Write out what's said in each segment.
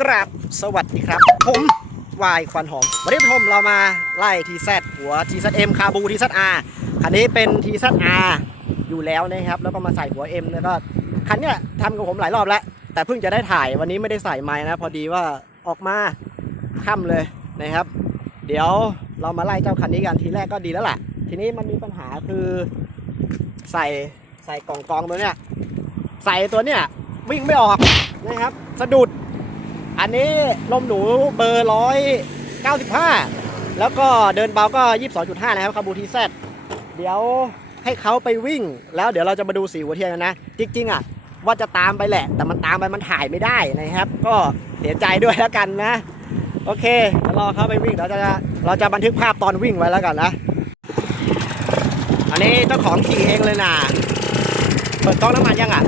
กราบสวัสดีครับ ผมวายควันหอม วันนี้ผมเรามาไล่ทีแซหัวทีแซเอ็มคาบูทีแซอาคันนี้เป็นทีแซอาอยู่แล้วนะครับ แล้วก็มาใส่หัว M แล้วก็คันเนี้ยทำกับผมหลายรอบแล้ว แต่เพิ่งจะได้ถ่ายวันนี้ไม่ได้ใส่ไม้นะ พอดีว่าออกมาค่ำเลยนะครับ เดี๋ยวเรามาไล่เจ้าคันนี้กันทีแรกก็ดีแล้วล่ะทีนี้มันมีปัญหาคือใส่ใส่กล่องกองตัวเนี้ยใส่ตัวเนี้ยวิ่งไม่ออกนะครับ สะดุด อันนี้ลมหนูเบอร์ร้อยเก้าสิบห้าแล้วก็เดินเบาก็ยี่สิบสองจุดห้านะครับคาบูทีแซดเดี๋ยวให้เขาไปวิ่ง แล้วเดี๋ยวเราจะมาดูสีหัวเทียนนนะ จริงๆอะว่าจะตามไปแหละ แต่มันตามไปมันถ่ายไม่ได้นะครับ ก็เสียใจด้วยแล้วกันนะ โอเคเดี๋ยวรอเขาไปวิ่งเราจะเราจะบันทึกภาพตอนวิ่งไว้แล้วกันนะ อันนี้เจ้าของขี่เองเลยนะเปิดกล้องน้ำมันยังอะ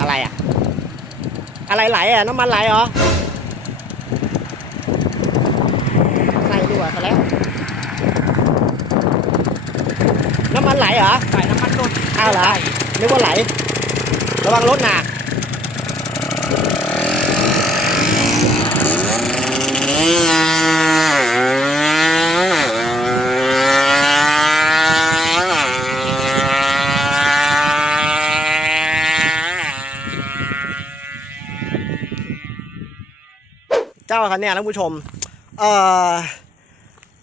อะไรอะ อะไรไหลอะน้ำมันไหลเหรอใส่ดีกว่าซะแล้วน้ำมันไหลเหรอใส่น้ำมันลดอ้าวเหรอนึกว่าไหล ระวังรถหนักเจ้าคันเนี่ยท่านผู้ชม เอ่อ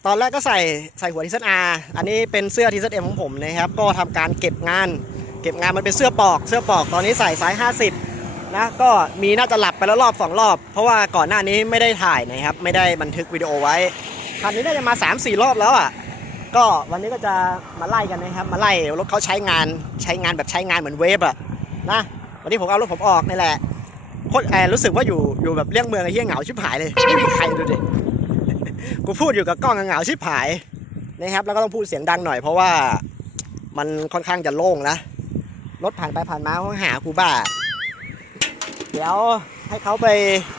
ตอนแรกก็ใส่ใส่หัวทีเซอาอันนี้เป็นเสื้อทีเซเอ็มของผมนะครับ ก็ทำการเก็บงาน เก็บงานมันเป็นเสื้อปอก เสื้อปอก ตอนนี้ใส่ไซส์50นะ ก็มีน่าจะหลับไปแล้วรอบสองรอบ เพราะว่าก่อนหน้านี้ไม่ได้ถ่ายนะครับ ไม่ได้บันทึกวิดีโอไว้ คันนี้น่าจะมา3-4รอบแล้วอะ ก็วันนี้ก็จะมาไล่กันนะครับ มาไล่รถเขาใช้งาน ใช้งานแบบใช้งานเหมือนเวฟอะ นะ วันนี้ผมเอารถผมออกนี่แหละ โคตรแอรู้สึกว่าอยู่อยู่แบบเลี่ยงเมืองไอ้เหี้ยเหงาชิบหายเลยไม่มีใครดูดิกูพูดอยู่กับกล้องเหงาชิบหายนะครับแล้วก็ต้องพูดเสียงดังหน่อยเพราะว่ามันค่อนข้างจะโล่งนะรถผ่านไปผ่านมาเขาหากูบ้า เดี๋ยวให้เขาไป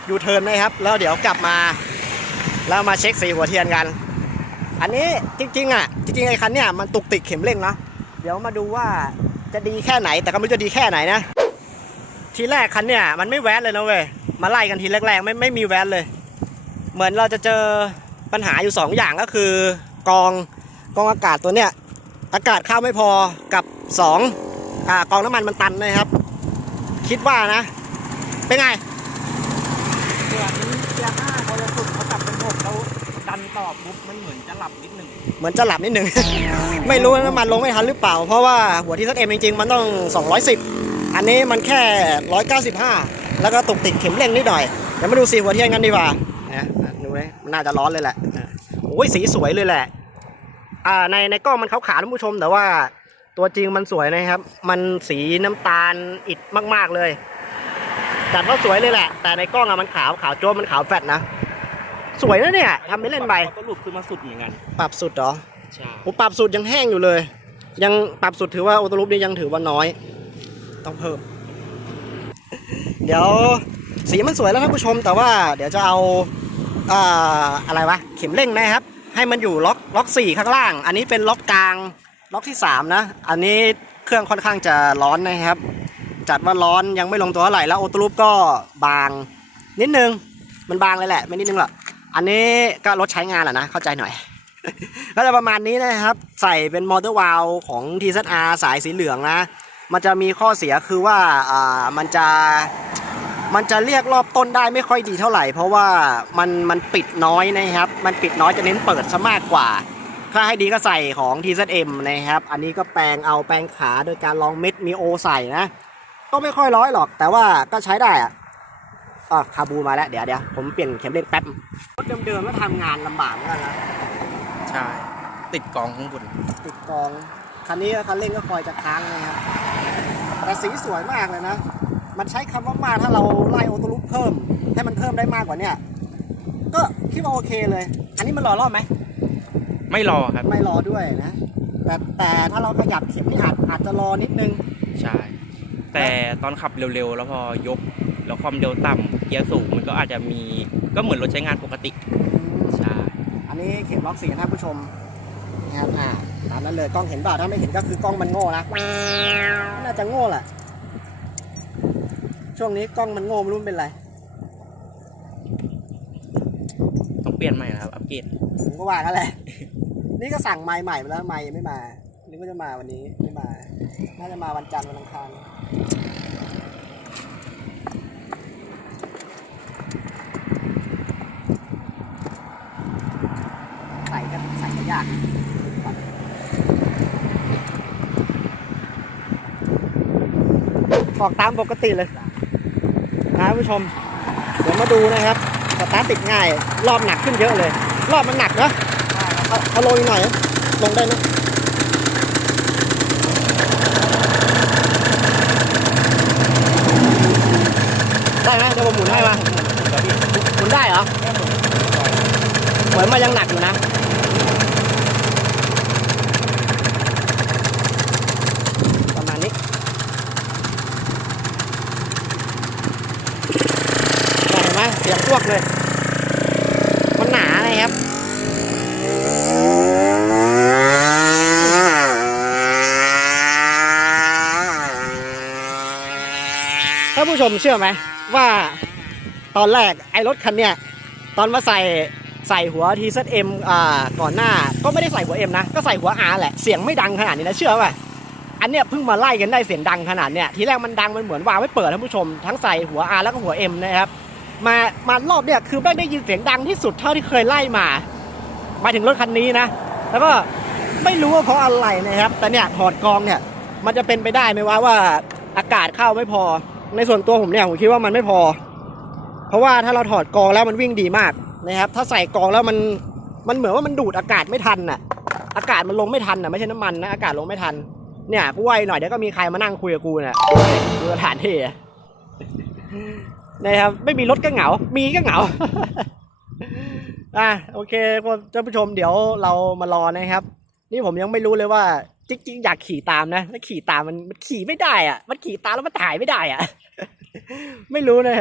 ยูเทิร์นนะครับ แล้วเดี๋ยวกลับมา แล้วมาเช็คสีหัวเทียนกัน อันนี้จริงๆอะจริงๆไอ้คันเนี่ยมันตุกติกเข็มเร่งนะเดี๋ยวมาดูว่าจะดีแค่ไหนแต่ก็ไม่รู้จะดีแค่ไหนนะ ทีแรกคันเนี่ยมันไม่แวดเลยนะเว้ยมาไล่กันทีแรกๆไม่ไม่มีแวดเลย เหมือนเราจะเจอปัญหาอยู่2อย่างก็คือกองกองอากาศตัวเนี้ยอากาศเข้าไม่พอกับ2อ่ากองน้ำมันมันตันนะครับ คิดว่านะ เป็นไงเหมือนเกียร์ห้าเขาจะสุดเขาจับเป็นหกแล้วดันต่อปุ๊บมันเหมือนจะหลับนิดหนึ่งเหมือนจะหลับนิดหนึ่งไม่รู้ว่าน้ำมันลงไม่ทันหรือเปล่า เพราะว่าหัวที่ซัดเอ็มจริงๆมันต้อง 210 อันนี้มันแค่ 195 แล้วก็ตกติดเข็มเร่งนิดหน่อย เดี๋ยวมาดูสีหัวเทียนกันดีกว่านะดูเลยมันน่าจะร้อนเลยแหละอะโอ้ยสีสวยเลยแหละอ่าในในกล้องมันขาวๆท่านผู้ชม แต่ว่าตัวจริงมันสวยนะครับ มันสีน้ำตาลอิดมาก ๆเลยจัดว่าสวยเลยแหละ แต่ในกล้องอะมันขาวขาวโจ้มันขาวแฟดนะ สวยนะเนี่ยทำไม่เล่นไปก็หลุดขึ้นมาสุดเหมือนกันปรับสุดเหรอใช่ผมปรับสุดยังแห้งอยู่เลย ยังปรับสุดถือว่าโอโตรูปนี่ยังถือว่าน้อย ต้องเพิ่ม เดี๋ยวสีมันสวยแล้วท่านผู้ชม แต่ว่าเดี๋ยวจะเอาอ่าอะไรวะเข็มเร่งนะครับ ให้มันอยู่ล็อกล็อกสี่ข้างล่าง อันนี้เป็นล็อกกลางล็อกที่สามนะ อันนี้เครื่องค่อนข้างจะร้อนนะครับ จัดว่าร้อนยังไม่ลงตัวเท่าไหร่แล้วโอโตรูปก็บางนิดนึงมันบางเลยแหละไม่นิดนึงหรอกอันนี้ก็รถใช้งานแหละนะเข้าใจหน่อยก็จะประมาณนี้นะครับ ใส่เป็นมอเตอร์วาลของ TZR สายสีเหลืองนะ มันจะมีข้อเสียคือว่าอ่ามันจะมันจะเรียกรอบต้นได้ไม่ค่อยดีเท่าไหร่ เพราะว่ามันมันปิดน้อยนะครับ มันปิดน้อยจะเน้นเปิดซะมากกว่า ถ้าให้ดีก็ใส่ของ TZM นะครับ อันนี้ก็แปลงเอาแปลงขาโดยการลองเม็ดมีโอใส่นะ ก็ไม่ค่อยร้อยหรอก แต่ว่าก็ใช้ได้อะอะคาบูมาแล้ว เดี๋ยวเดี๋ยวผมเปลี่ยนเข็มเร่งแป๊บรถเดิมๆก็ทำงานลำบากเหมือนกันนะ ใช่ ติดกองข้างบน ติดกอง คันนี้ก็คันเร่งก็คอยจะค้างนะครับแต่สีสวยมากเลยนะ มันใช้คำว่ามากถ้าเราไล่โอโตลุปเพิ่ม ให้มันเพิ่มได้มากกว่าเนี้ยก็คิดว่าโอเคเลย อันนี้มันรอรอบไหม ไม่รอครับ ไม่รอด้วยนะ แต่แต่ถ้าเราขยับเข็มนี่อาจอาจจะรอนิดนึง ใช่ แต่ตอนขับเร็วๆ แล้วพอยก แล้วความเร็วต่ำเกียร์สูงมันก็อาจจะมี ก็เหมือนรถใช้งานปกติ ใช่ อันนี้นี้เข็มล็อกเสียงท่านผู้ชม นะครับอ่าตามนั้นเลยกล้องเห็นเปล่าถ้าไม่เห็นก็คือกล้องมันโง่นะน่าจะโง่แหละช่วงนี้กล้องมันโง่ไม่รู้มันเป็นไรต้องเปลี่ยนใหม่นะครับ อัปเกรดผมก็ว่ากันแหละ นี่ก็สั่งไม้ใหม่ไปแล้วไม้ยังไม่มานึกว่าจะมาวันนี้ไม่มา น่าจะมาวันจันทร์วันอังคารใส่กันใส่กันยาก ออกตามปกติเลยนะผู้ชมเดี๋ยวมาดูนะครับสตาร์ทติดง่าย รอบหนักขึ้นเยอะเลย รอบมันหนักเนอะเอาเอาลงอีกหน่อย ลงได้ไหมได้ไหมเดี๋ยวผมหมุนให้มาหมุนได้เหรอเหมือนมันยังหนักอยู่นะมาณนี้เห็นไหมเสียงพ วกเลย มันหนาไงครับท่านผู้ชมเชื่อไหมว่าตอนแรกไอ้รถคันเนี้ยตอนมาใส่ใส่หัว TZM อ่าก่อนหน้าก็ไม่ได้ใส่หัว M นะ ก็ใส่หัว R แหละเสียงไม่ดังขนาดนี้นะเชื่อป่ะอันเนี้ยเพิ่งมาไล่กันได้เสียงดังขนาดเนี้ยทีแรกมันดังมันเหมือนวางไม่เปิดท่านผู้ชมทั้งใส่หัว R แล้วก็หัว M นะครับ มามารอบเนี่ยคือแม่งได้ยินเสียงดังที่สุดเท่าที่เคยไล่มามาถึงรถคันนี้นะ แล้วก็ไม่รู้ว่าเพราะอะไรนะครับ แต่เนี่ยถอดกองเนี่ย มันจะเป็นไปได้ไหมว่าว่าอากาศเข้าไม่พอ ในส่วนตัวผมเนี่ยผมคิดว่ามันไม่พอ เพราะว่าถ้าเราถอดกองแล้วมันวิ่งดีมากนะครับ ถ้าใส่กองแล้วมันมันเหมือนว่ามันดูดอากาศไม่ทันน่ะ อากาศมันลงไม่ทันน่ะไม่ใช่น้ำมันนะอากาศลงไม่ทัน เนี่ยกูว่าหน่อยเดี๋ยวก็มีใครมานั่งคุยกับกูเนี่ยดูสถานที่ นะครับไม่มีรถก็เหงา มีก็เหงาอะโอเคท่านผู้ชมเดี๋ยวเรามารอนะครับ นี่ผมยังไม่รู้เลยว่าจริงๆอยากขี่ตามนะถ้าขี่ตามมันมันขี่ไม่ได้อะ มันขี่ตามแล้วมันถ่ายไม่ได้อะ ไม่รู้เลย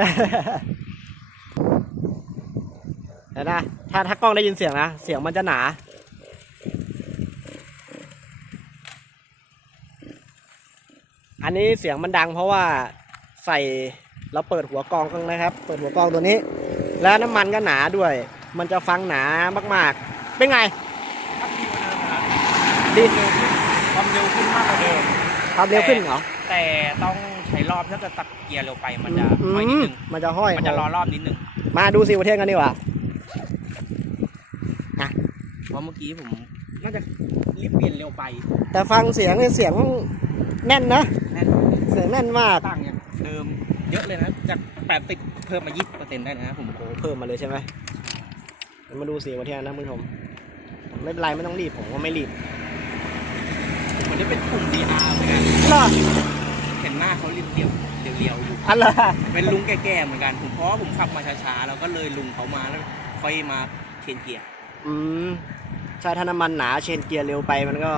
เดี๋ยวนะถ้าถ้ากล้องได้ยินเสียงนะ เสียงมันจะหนาอันนี้เสียงมันดังเพราะว่าใส่ เราเปิดหัวกรองกันนะครับ เปิดหัวกรองตัวนี้ แล้วน้ำมันก็หนาด้วย มันจะฟังหนามากๆ เป็นไงดีเร็วขึ้นความเร็วขึ้นมากกว่าเดิมความเร็วขึ้นเหรอแต่ต้องใช้รอบถ้าเกิดตัดเกียร์เร็วไปมันจะอืห้อยนิดมนึงมันจะห้อยมันจะรอรอบนิดนึงมาดูสิประเทศกันดีกว่าเพราะเมื่อกี้ผมน่าจะรีบเปลี่ยนเร็วไป แต่ฟังเสียงเนี่ยเสียงแน่นนะแน่นเสียงแน่นมากต่างจากเดิม เยอะเลยนะ จาก 80 เพิ่มมา 20%ได้นะผมโอ้เพิ่มมาเลยใช่ไหมมาดูเสียงประเทศนะท่านผู้ชมไม่เป็นไรไม่ต้องรีบผมก็ไม่รีบมันได้เป็นกลุ่ม DR เหมือนกันเหรอเห็นหน้าเขาเรียวเรียวเรียวเรียวๆอยู่อันละเป็นลุงแก่ๆเหมือนกันผมเพราะว่าผมขับมาช้าๆแล้วก็เลยลุงเขามาแล้วค่อยมาเชนเกียร์อืมใช่ถ้าน้ำมันหนาเชนเกียร์เร็วไปมันก็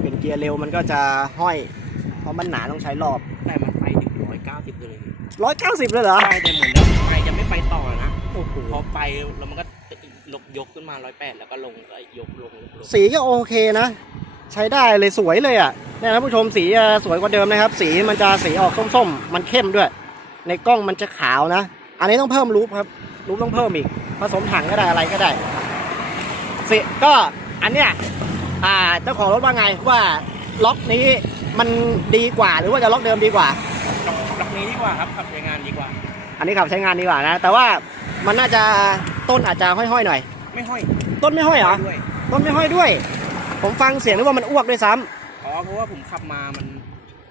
เป็นเกียร์เร็วมันก็จะห้อย เพราะมันหนาต้องใช้รอบ แต่มันไปถึง190เลย ร้อยเก้าสิบเลยเหรอ ใช่แต่เหมือนเดิมไปจะไม่ไปต่อนะโอ้โห พอไปแล้วมันก็ลกยกขึ้นมา108แล้วก็ลงก็ยกลงลงสีก็โอเคนะ ใช้ได้เลยสวยเลยอะเนี่ยท่านผู้ชมสีจะสวยกว่าเดิมนะครับ สีมันจะสีออกส้มๆ มันเข้มด้วย ในกล้องมันจะขาวนะ อันนี้ต้องเพิ่มรูปครับ รูปต้องเพิ่มอีก ผสมถังก็ได้อะไรก็ได้สิก็อันเนี้ยอ่าเจ้าของรถว่าไงว่าล็อกนี้มันดีกว่าหรือว่าจะล็อกเดิมดีกว่า ล็อกล็อกนี้ดีกว่าครับขับใช้งานดีกว่า อันนี้ขับใช้งานดีกว่านะ แต่ว่ามันน่าจะต้นอาจจะห้อยๆหน่อย ไม่ห้อยต้นไม่ห้อยเหรอด้วยต้นไม่ห้อยด้วย ผมฟังเสียงนึกว่ามันอ้วกด้วยซ้ำอ๋อเพราะว่าผมขับมามัน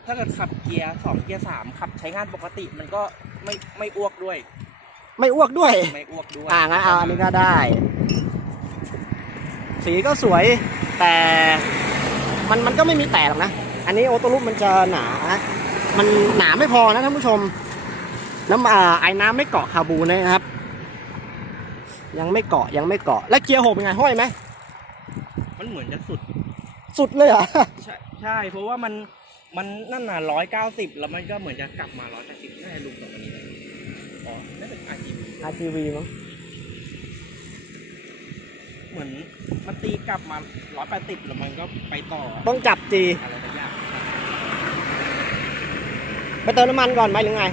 ถ้าเกิดขับเกียร์สองเกียร์สามขับใช้งานปกติมันก็ไม่ไม่อ้วกด้วย ไม่อ้วกด้วย ไม่อ้วกด้วยอ่างั้นเอาอันนี้ก็ได้ สีก็สวยแต่มันมันก็ไม่มีแตกหรอกนะ อันนี้โอโตรุปมันจะหนา มันหนาไม่พอนะท่านผู้ชม น้ำอ่าไอ้น้ำไม่เกาะคาบูนะครับ ยังไม่เกาะยังไม่เกาะ แล้วเกียร์หกเป็นไงห้อยไหมมันเหมือนจะสุดสุดเลยเหรอใช่ใช่ เพราะว่ามันมันนั่นน่ะร้อยเก้าสิบแล้วมันก็เหมือนจะกลับมาร้อยแปดสิบน่าจะลุงตรงนี้เลยอ๋อน่าจะ RGB RGV มั้งเหมือนมันตีกลับมาร้อยแปดสิบแล้วมันก็ไปต่อ ต้องจับจีอะไรบางอย่าง ไปเติมน้ำมันก่อนไหมหรือไง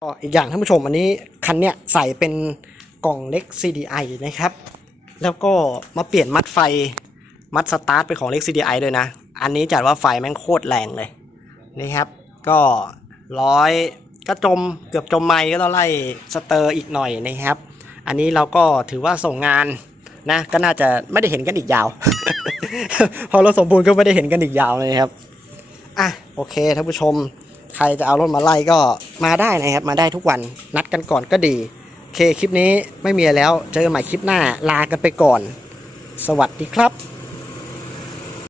ก็อีกอย่างท่านผู้ชมอันนี้คันเนี้ยใส่เป็นกล่องเล็ก CDI นะครับ แล้วก็มาเปลี่ยนมัดไฟมัดสตาร์ทเป็นของเล็ก CDI ด้วยนะ อันนี้จัดว่าไฟแม่งโคตรแรงเลยนี่ครับ ก็ร้อยก็จมเกือบจมไม่ก็ต้องไล่สเตอร์อีกหน่อยนะครับ อันนี้เราก็ถือว่าส่งงานนะ ก็น่าจะไม่ได้เห็นกันอีกยาว พอเราสมบูรณ์ก็ไม่ได้เห็นกันอีกยาวเลยครับ อะโอเคท่านผู้ชม ใครจะเอารถมาไล่ก็มาได้นะครับ มาได้ทุกวันนัดกันก่อนก็ดีโอเคคลิปนี้ไม่มีแล้ว เจอกันใหม่คลิปหน้าลากันไปก่อน สวัสดีครับ